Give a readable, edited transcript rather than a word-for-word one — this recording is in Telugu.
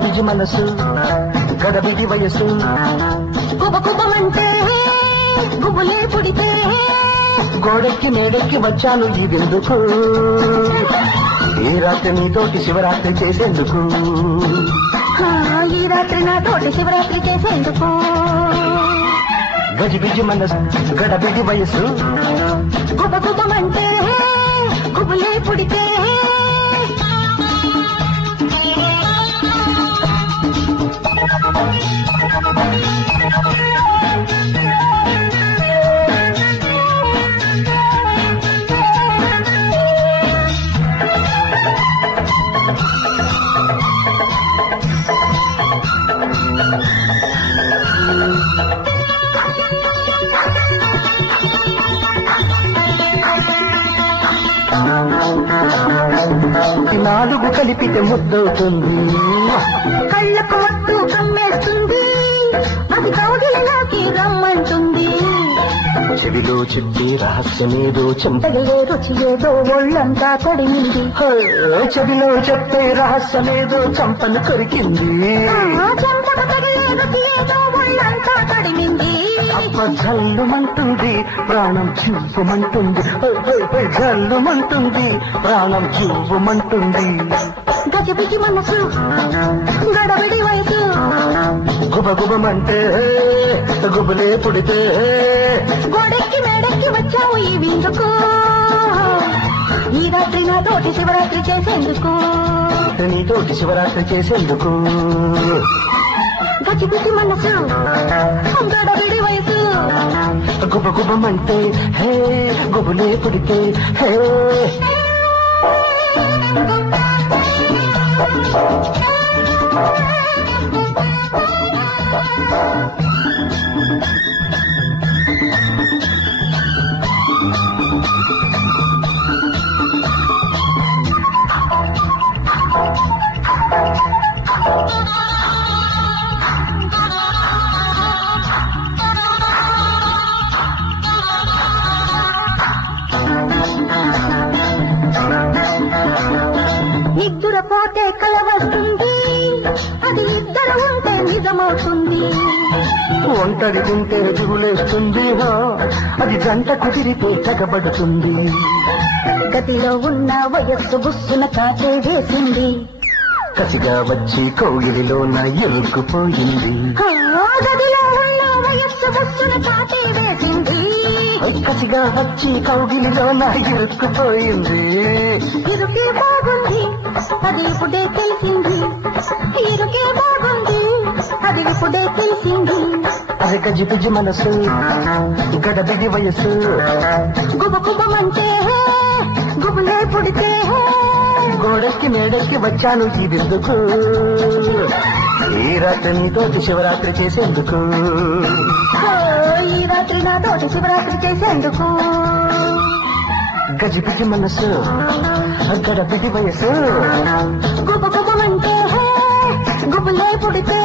గజిబిజి మనసు గడబిడి వయసు కుబకుబమంటే గుబులే పుడితే గోడెక్కి మేడెక్కి వచ్చాను ఈ విందుకు ఈ రాత్రి నీతోటి శివరాత్రి చేసేందుకు ఈ రాత్రి నాతోటి శివరాత్రి చేసేందుకు గజిబిజి మనసు గడబిడి వయసు కుబకుబమంటే గుబులే పుడితే నాలుగు కలిపితే ముద్దవుతుంది కళ్ళకు మత్తు కమ్మేస్తుంది అది కౌగిలిలోకి రమ్మంటుంది చెవిలో చెప్పే రహస్యమేదో తగిలే రుచి ఏదో ఒళ్ళంతా తడిమింది చెవిలో చెప్పే రహస్యమేదో చంపను కొరికింది చెంపకు తగిలే రుచి ఏదో ఒళ్ళంతా తడిమింది జల్లుమంటుంది ప్రాణం చివ్వుమంటుంది జల్లుమంటుంది ప్రాణం చివ్వుమంటుంది గజిబిజి మనసు గడబిడి వయసు గుబగుబమంటే గుబులే పుడితే గోడెక్కి మేడెక్కి వచ్చావు ఈ విందుకు ఈ రాత్రి నాతోటి శివరాత్రి చేసేందుకు నీతోటి శివరాత్రి చేసేందుకు గజిబిజి మనసు గడబిడి వయసు గుబగుబమంటే హే గుబులే పుడితే హే నిద్రపోతే కల వస్తుంది అది ఇద్దరు ఉంటే నిజమవుతుంది ఒంటరి ఉంటే దిగులేస్తుంది అది గంట కుదిరితే తెగబడుతుంది గదిలో ఉన్న వయస్సు బుస్సున కాచే వేసింది కసిగా వచ్చి కౌగిలిలోన ఇరుక్కుపోయింది గదిలో ఉన్న వయస్సు బుస్సున కాచే వేసింది కసిగా వచ్చి కౌగిలిలోన ఇరుక్కుపోయింది ఇరుకే బాగుంది అది ఇప్పుడే తెలిసింది ఇరుకే బాగుంది అది ఇప్పుడే తెలిసింది అది గజిబిజి మనసు గడబిడి వయసు గుబగుబమంటే గుబులే పుడితే గోడెక్కి మేడెక్కి వచ్చాను ఈ విందుకు ఈ రాత్రి నీతోటి శివరాత్రి చేసేందుకు ఈ రాత్రి నాతోటి శివరాత్రి చేసేందుకు గజిబిజి మనసు గడబిడి వయసు గుబగుబమంటే గుబులే పుడితే